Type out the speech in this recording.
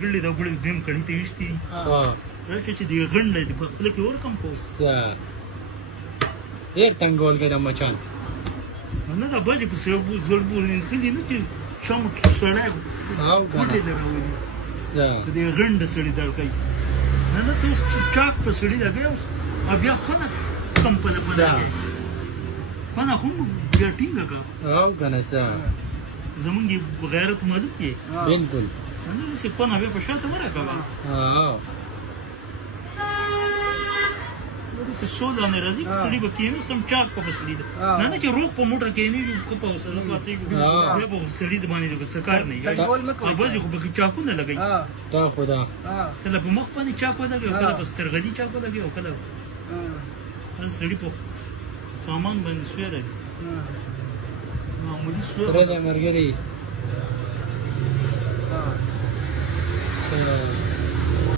ګړلې دا ګړې دیم کړي ته وشتي راشه چې دی غنډه دې په خپل کې ور کم خو ډېر تنګول کړه مچان نه دا باجی په سر زول بولین کړي نه چې شام سړی او کوټې دروي دې غنډه سړی در کوي نه ته اوس چاک په سړی دا بیا بیا خونه کم په لپاره خونه هم بیا ټینګه کا او کنه زمونږ غیرت مالک کې بالکل نه څه پنه به په شاته ورکا څه شو دا نه راځي په سړي به کېنو سم چاک په سړي نه نه چې روح په موټر کې نه په اوسه پاتې به سړي د باندې څه کار نه یي باجی خو به چاکو نه لګي تا خدا کله په مخ باندې چاکو لګي او کله په سترګلي چاکو لګي او کله سړي په سامان باندې سویره معمولی سویره ترې مرګري